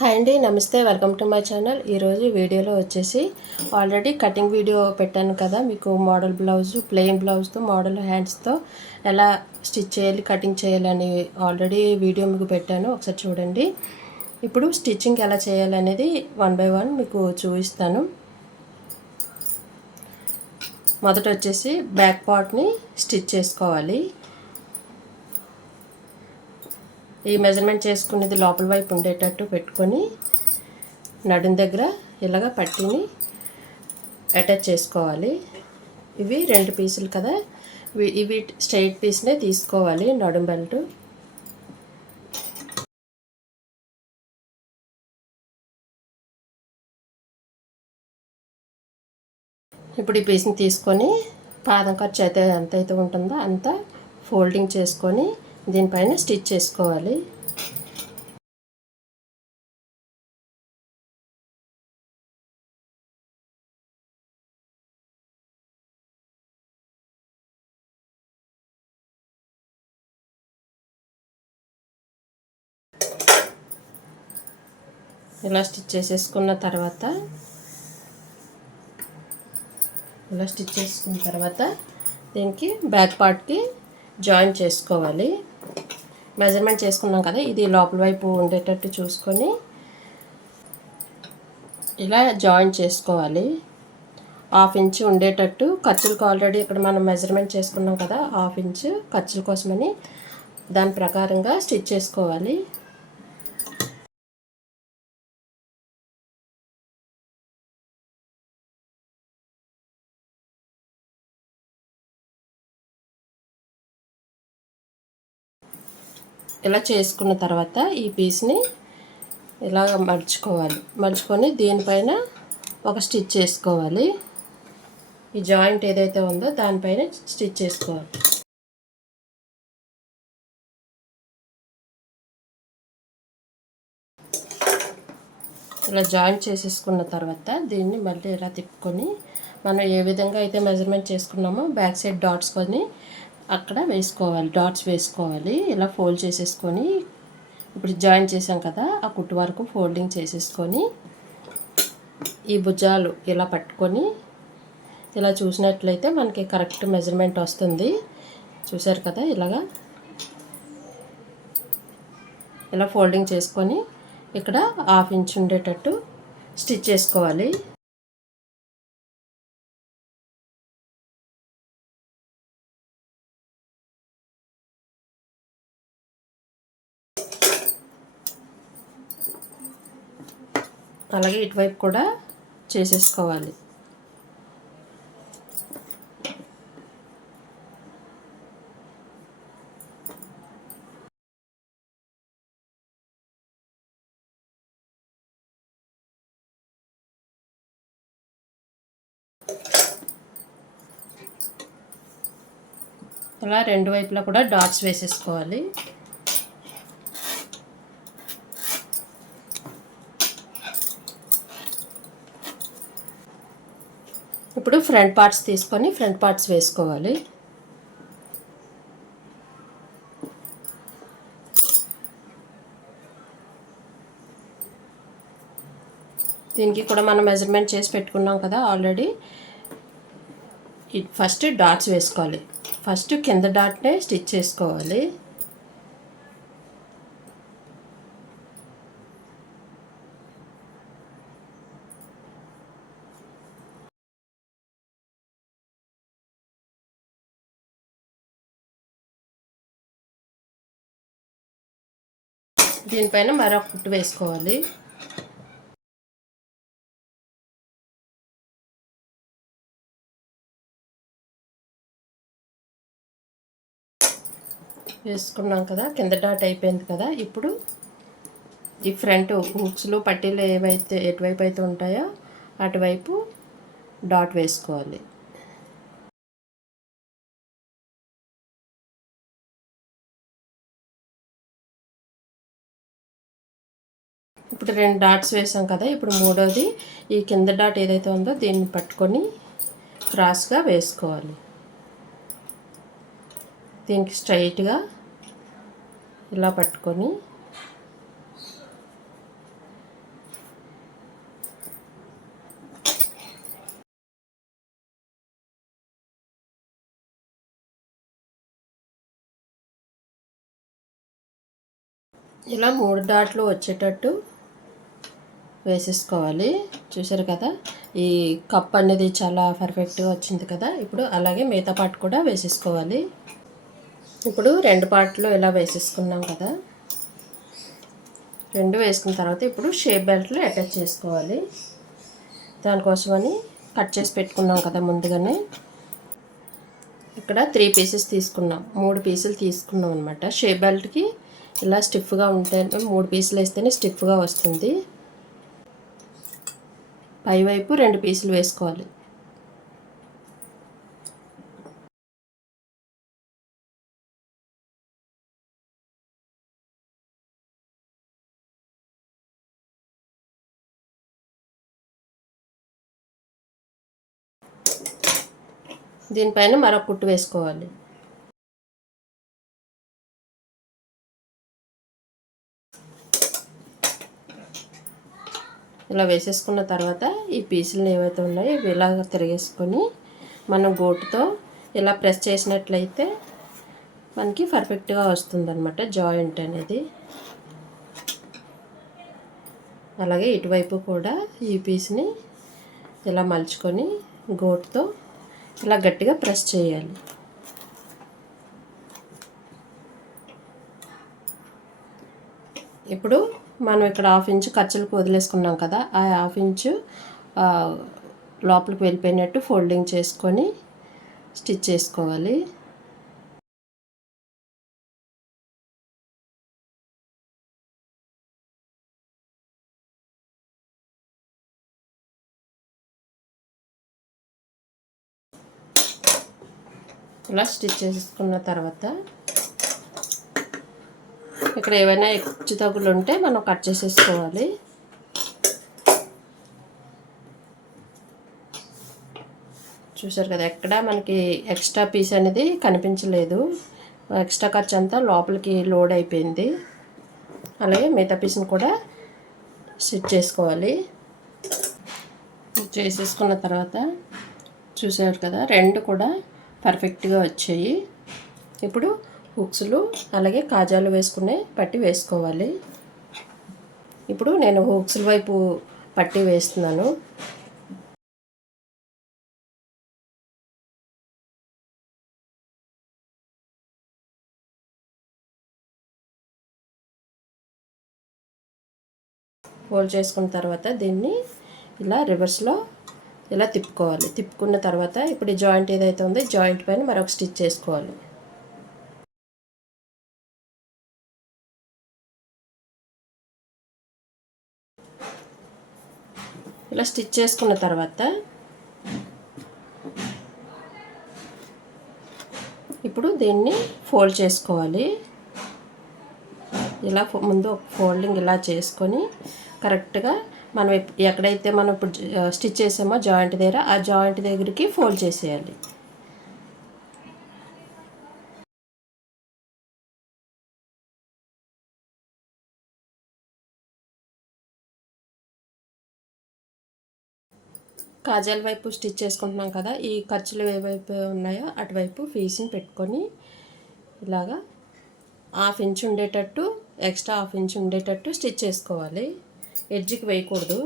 Hi అండి నమస్తే welcome to my channel. ఈరోజు వీడియోలో వచ్చేసి ఆల్రెడీ కటింగ్ వీడియో పెట్టాను కదా మీకు మోడల్ బ్లౌజ్ ప్లెయిన్ బ్లౌజ్తో మోడల్ హ్యాండ్స్తో ఎలా స్టిచ్ చేయాలి కటింగ్ చేయాలని ఆల్రెడీ వీడియో మీకు పెట్టాను. ఒకసారి చూడండి. ఇప్పుడు స్టిచ్చింగ్ ఎలా చేయాలనేది వన్ బై వన్ మీకు చూపిస్తాను. మొదట వచ్చేసి బ్యాక్ పార్ట్ని స్టిచ్ చేసుకోవాలి. ఈ మెజర్మెంట్ చేసుకునేది లోపల వైపు ఉండేటట్టు పెట్టుకొని నడుం దగ్గర ఇలాగ పట్టిని అటాచ్ చేసుకోవాలి. ఇవి రెండు పీసులు కదా. ఇవి స్ట్రైట్ పీస్నే తీసుకోవాలి నడుం బెల్ట్. ఇప్పుడు ఈ పీస్ని తీసుకొని పాదం ఖర్చు అయితే ఎంత అయితే ఉంటుందో అంత ఫోల్డింగ్ చేసుకొని దీనిపైన స్టిచ్ చేసుకోవాలి. ఇలా స్టిచ్ చేసేసుకున్న తర్వాత ఇలా స్టిచ్ చేసుకున్న తర్వాత దీనికి బ్యాక్ పార్ట్కి జాయిన్ చేసుకోవాలి. మెజర్మెంట్ చేసుకున్నాం కదా ఇది లోపల వైపు ఉండేటట్టు చూసుకొని ఇలా జాయిన్ చేసుకోవాలి. హాఫ్ ఇంచ్ ఉండేటట్టు ఖర్చులకు ఆల్రెడీ ఇక్కడ మనం మెజర్మెంట్ చేసుకున్నాం కదా హాఫ్ ఇంచ్ ఖర్చుల కోసమని దాని ప్రకారంగా స్టిచ్ చేసుకోవాలి. ఇలా చేసుకున్న తర్వాత ఈ పీస్ని ఇలాగ మడుచుకోవాలి. మడుచుకొని దీనిపైన ఒక స్టిచ్ చేసుకోవాలి. ఈ జాయింట్ ఏదైతే ఉందో దానిపైన స్టిచ్ చేసుకోవాలి. ఇలా జాయింట్ చేసేసుకున్న తర్వాత దీన్ని మళ్ళీ ఇలా తిప్పుకొని మనం ఏ విధంగా అయితే మెజర్మెంట్ చేసుకున్నామో బ్యాక్ సైడ్ డాట్స్ కొని అక్కడ వేసుకోవాలి డాట్స్ వేసుకోవాలి. ఇలా ఫోల్డ్ చేసేసుకొని ఇప్పుడు జాయిన్ చేసాం కదా ఆ కుట్టు వరకు ఫోల్డింగ్ చేసేసుకొని ఈ భుజాలు ఇలా పట్టుకొని ఇలా చూసినట్లయితే మనకి కరెక్ట్ మెజర్మెంట్ వస్తుంది. చూసారు కదా ఇలాగా. ఇలా ఫోల్డింగ్ చేసుకొని ఇక్కడ హాఫ్ ఇంచ్ ఉండేటట్టు స్టిచ్ చేసుకోవాలి. అలాగే ఇటువైపు కూడా చేసేసుకోవాలి. అలా రెండు వైపులా కూడా డాట్స్ వేసేసుకోవాలి. ఇప్పుడు ఫ్రంట్ పార్ట్స్ తీసుకొని ఫ్రంట్ పార్ట్స్ వేసుకోవాలి. దీనికి కూడా మనం మెజర్మెంట్ చేసి పెట్టుకున్నాం కదా ఆల్రెడీ ఫస్ట్ డాట్స్ వేసుకోవాలి. ఫస్ట్ కింద డాట్నే స్టిచ్ చేసుకోవాలి. దీనిపైన మరొక కుట్టు వేసుకోవాలి. వేసుకున్నాం కదా కింద డాట్ అయిపోయింది కదా. ఇప్పుడు ఈ ఫ్రంట్ హుక్స్లు పట్టీలు ఏవైతే ఎటువైపు అయితే ఉంటాయో అటువైపు డాట్ వేసుకోవాలి. ఇప్పుడు రెండు డాట్స్ వేసాం కదా ఇప్పుడు మూడోది. ఈ కింద డాట్ ఏదైతే ఉందో దీన్ని పట్టుకొని క్రాస్గా వేసుకోవాలి. దీనికి స్ట్రైట్గా ఇలా పట్టుకొని ఇలా మూడు డాట్లు వచ్చేటట్టు వేసేసుకోవాలి. చూసారు కదా? ఈ కప్ అనేది చాలా పర్ఫెక్ట్గా వచ్చింది కదా? ఇప్పుడు అలాగే మిగతా పార్ట్ కూడా వేసేసుకోవాలి. ఇప్పుడు రెండు పార్ట్లు ఇలా వేసేసుకున్నాం కదా? రెండు వేసుకున్న తర్వాత ఇప్పుడు షేప్ బెల్ట్లు అటాచ్ చేసుకోవాలి. దానికోసమని కట్ చేసి పెట్టుకున్నాం కదా ముందుగానే. ఇక్కడ త్రీ పీసెస్ తీసుకున్నాం. మూడు పీసులు తీసుకున్నాం అనమాట షేప్ బెల్ట్కి ఇలా స్టిఫ్గా ఉంటే మూడు పీసులు వేస్తేనే స్టిఫ్గా వస్తుంది. పైవైపు రెండు పీసులు వేసుకోవాలి. దీనిపైన మరొక కుట్టు వేసుకోవాలి. ఇలా వేసేసుకున్న తర్వాత ఈ పీసులు ఏవైతే ఉన్నాయో ఇవి ఇలా తిరిగేసుకొని మనం గోటుతో ఇలా ప్రెస్ చేసినట్లయితే మనకి పర్ఫెక్ట్గా వస్తుందన్నమాట జాయింట్ అనేది. అలాగే ఇటువైపు కూడా ఈ పీస్ని ఇలా మలుచుకొని గోటుతో ఇలా గట్టిగా ప్రెస్ చేయాలి. ఇప్పుడు మనం ఇక్కడ హాఫ్ ఇంచు ఖర్చులకు వదిలేసుకున్నాం కదా ఆ హాఫ్ ఇంచు లోపలికి వెళ్ళిపోయినట్టు ఫోల్డింగ్ చేసుకొని స్టిచ్ చేసుకోవాలి. ఇలా స్టిచ్ చేసుకున్న తర్వాత ఇక్కడ ఏవైనా హెచ్చు తగులు ఉంటే మనం కట్ చేసేసుకోవాలి. చూసారు కదా ఎక్కడ మనకి ఎక్స్ట్రా పీస్ అనేది కనిపించలేదు. ఎక్స్ట్రా ఖర్చు అంతా లోపలికి లోడ్ అయిపోయింది. అలాగే మిగతా పీస్ని కూడా సెట్ చేసుకోవాలి. చేసేసుకున్న తర్వాత చూసారు కదా రెండు కూడా పర్ఫెక్ట్గా వచ్చాయి. ఇప్పుడు హుక్స్లు అలాగే కాజాలు వేసుకునే పట్టి వేసుకోవాలి. ఇప్పుడు నేను హుక్స్ల వైపు పట్టి వేస్తున్నాను. ఫోల్డ్ చేసుకున్న తర్వాత దీన్ని ఇలా రివర్స్లో ఇలా తిప్పుకోవాలి. తిప్పుకున్న తర్వాత ఇప్పుడు ఈ జాయింట్ ఏదైతే ఉందో జాయింట్ పైన మరొక స్టిచ్ చేసుకోవాలి. ఇట్లా స్టిచ్ చేసుకున్న తర్వాత ఇప్పుడు దీన్ని ఫోల్డ్ చేసుకోవాలి. ఇలా ముందు ఫోల్డింగ్ ఇలా చేసుకొని కరెక్ట్గా మనం ఎక్కడైతే మనం ఇప్పుడు స్టిచ్ చేసామో జాయింట్ దగ్గర ఆ జాయింట్ దగ్గరికి ఫోల్డ్ చేసేయాలి. కాజల్ వైపు స్టిచ్ చేసుకుంటున్నాం కదా ఈ ఖర్చులు ఏవైపు ఉన్నాయో అటువైపు ఫీస్ని పెట్టుకొని ఇలాగా హాఫ్ ఇంచ్ ఉండేటట్టు ఎక్స్ట్రా హాఫ్ ఇంచ్ ఉండేటట్టు స్టిచ్ చేసుకోవాలి. ఎడ్జ్కి వేయకూడదు.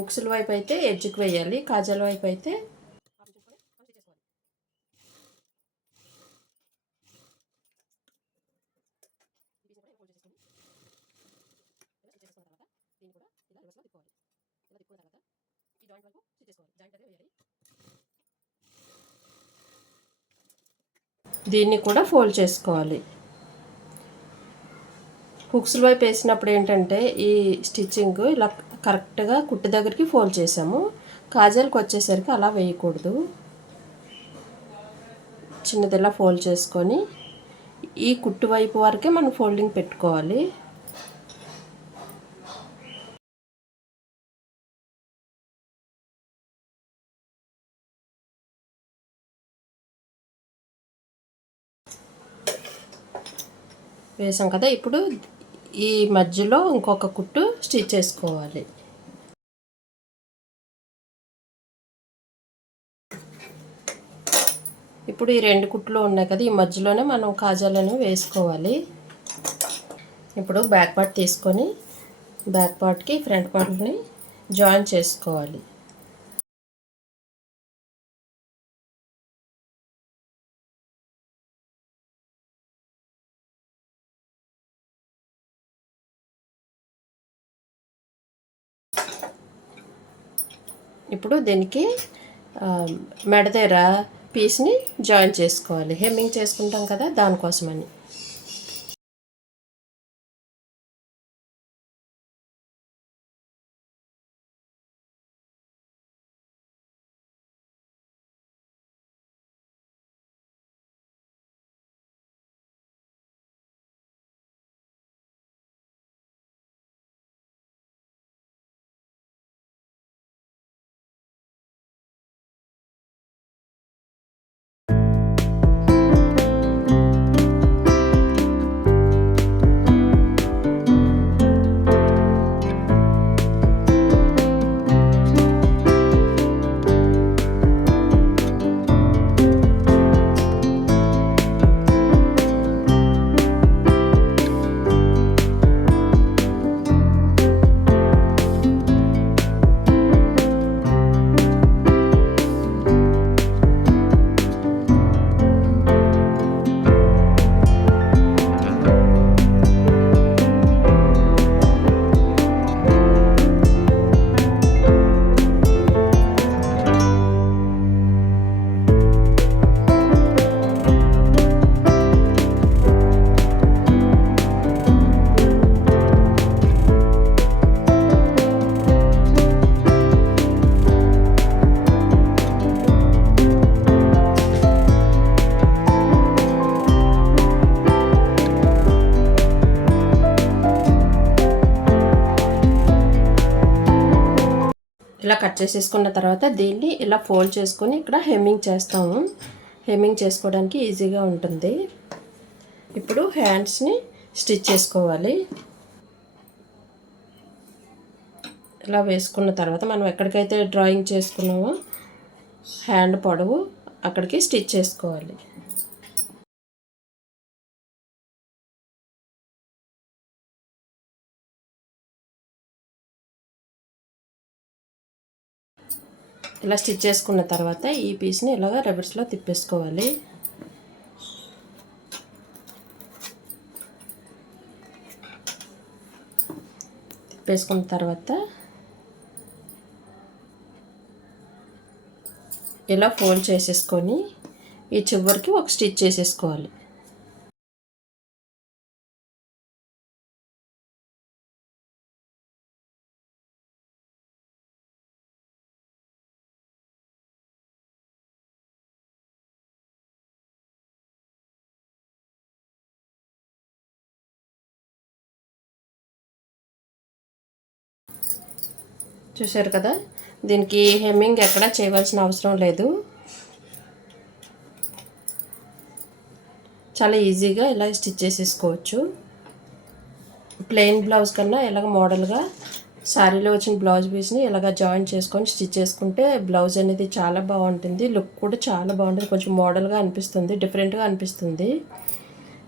ఉక్సుల వైపు అయితే ఎడ్జ్కి వేయాలి. కాజల్ వైపు అయితే దీన్ని కూడా ఫోల్డ్ చేసుకోవాలి. హుక్స్ల వైపు వేసినప్పుడు ఏంటంటే ఈ స్టిచ్చింగ్ ఇలా కరెక్ట్గా కుట్టు దగ్గరికి ఫోల్డ్ చేసాము. కాజల్కి వచ్చేసరికి అలా వేయకూడదు. చిన్నది ఇలా ఫోల్డ్ చేసుకొని ఈ కుట్టు వైపు వరకే మనం ఫోల్డింగ్ పెట్టుకోవాలి. వేసాం కదా ఇప్పుడు ఈ మధ్యలో ఇంకొక కుట్టు స్టిచ్ చేసుకోవాలి. ఇప్పుడు ఈ రెండు కుట్లు ఉన్నాయి కదా ఈ మధ్యలోనే మనం కాజాలను వేసుకోవాలి. ఇప్పుడు బ్యాక్ పార్ట్ తీసుకొని బ్యాక్ పార్ట్కి ఫ్రంట్ పార్ట్ని జాయిన్ చేసుకోవాలి. ఇప్పుడు దీనికి మెడ దగ్గర పీస్ని జాయిన్ చేసుకోవాలి. హెమ్మింగ్ చేసుకుంటాం కదా దానికోసమని. కట్ చేసేసుకున్న తర్వాత దీన్ని ఇలా ఫోల్డ్ చేసుకొని ఇక్కడ హెమ్మింగ్ చేస్తాము. హెమ్మింగ్ చేసుకోవడానికి ఈజీగా ఉంటుంది. ఇప్పుడు హ్యాండ్స్ని స్టిచ్ చేసుకోవాలి. ఇలా వేసుకున్న తర్వాత మనం ఎక్కడికైతే డ్రాయింగ్ చేసుకున్నామో హ్యాండ్ పొడవు అక్కడికి స్టిచ్ చేసుకోవాలి. ఇలా స్టిచ్ చేసుకున్న తర్వాత ఈ పీస్ని ఇలాగ రివర్స్లో తిప్పేసుకోవాలి. తిప్పేసుకున్న తర్వాత ఇలా ఫోల్డ్ చేసేసుకొని ఈ చివరికి ఒక స్టిచ్ చేసేసుకోవాలి. చూశారు కదా? దీనికి హెమ్మింగ్ ఎక్కడా చేయవలసిన అవసరం లేదు. చాలా ఈజీగా ఇలా స్టిచ్ చేసేసుకోవచ్చు. ప్లెయిన్ బ్లౌజ్ కన్నా ఇలాగ మోడల్గా శారీలో వచ్చిన బ్లౌజ్ పీస్ని ఇలాగ జాయిన్ చేసుకొని స్టిచ్ చేసుకుంటే బ్లౌజ్ అనేది చాలా బాగుంటుంది. లుక్ కూడా చాలా బాగుంటుంది. కొంచెం మోడల్గా అనిపిస్తుంది డిఫరెంట్గా అనిపిస్తుంది.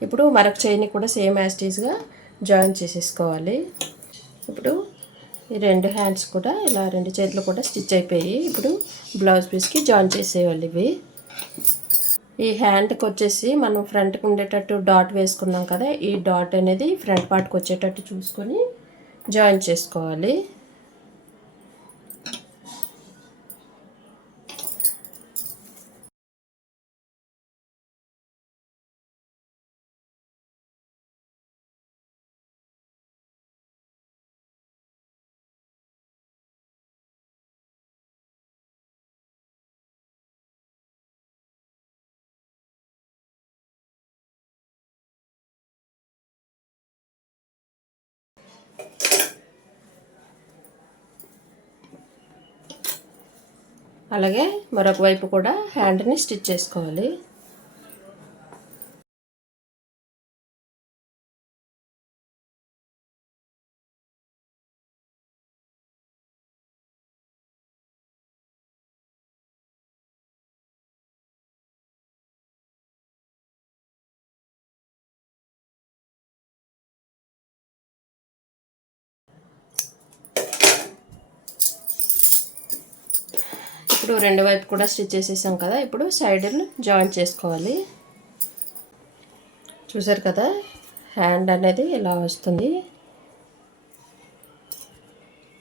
ఇప్పుడు మరొక చైన్కి కూడా సేమ్ యాస్టీస్గా జాయిన్ చేసేసుకోవాలి. ఇప్పుడు ఈ రెండు హ్యాండ్స్ కూడా ఇలా రెండు చేతులు కూడా స్టిచ్ అయిపోయి ఇప్పుడు బ్లౌజ్ పీస్కి జాయిన్ చేసేవాళ్ళు ఇవి. ఈ హ్యాండ్కి వచ్చేసి మనం ఫ్రంట్కి ఉండేటట్టు డాట్ వేసుకున్నాం కదా ఈ డాట్ అనేది ఫ్రంట్ పార్ట్కి వచ్చేటట్టు చూసుకొని జాయిన్ చేసుకోవాలి. అలాగే మరొక వైపు కూడా హ్యాండ్ని స్టిచ్ చేసుకోవాలి. ఇప్పుడు రెండు వైపు కూడా స్టిచ్ చేసేసాం కదా ఇప్పుడు సైడ్ జాయిన్ చేసుకోవాలి. చూసారు కదా హ్యాండ్ అనేది ఇలా వస్తుంది.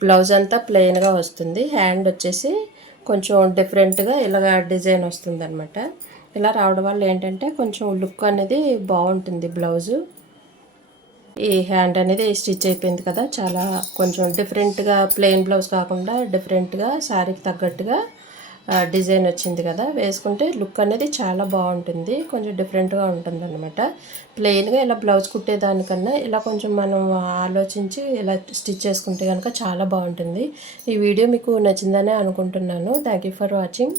బ్లౌజ్ అంతా ప్లెయిన్గా వస్తుంది. హ్యాండ్ వచ్చేసి కొంచెం డిఫరెంట్గా ఇలాగ డిజైన్ వస్తుంది అనమాట ఇలా రావడం వల్ల ఏంటంటే కొంచెం లుక్ అనేది బాగుంటుంది బ్లౌజు. ఈ హ్యాండ్ అనేది స్టిచ్ అయిపోయింది కదా చాలా కొంచెం డిఫరెంట్గా ప్లెయిన్ బ్లౌజ్ కాకుండా డిఫరెంట్గా శారీకి తగ్గట్టుగా డిజైన్ వచ్చింది కదా వేసుకుంటే లుక్ అనేది చాలా బాగుంటుంది కొంచెం డిఫరెంట్గా ఉంటుంది అనమాట ప్లెయిన్గా ఇలా బ్లౌజ్ కుట్టేదానికన్నా ఇలా కొంచెం మనం ఆలోచించి ఇలా స్టిచ్ చేసుకుంటే కనుక చాలా బాగుంటుంది. ఈ వీడియో మీకు నచ్చిందనే అనుకుంటున్నాను. Thank you for watching.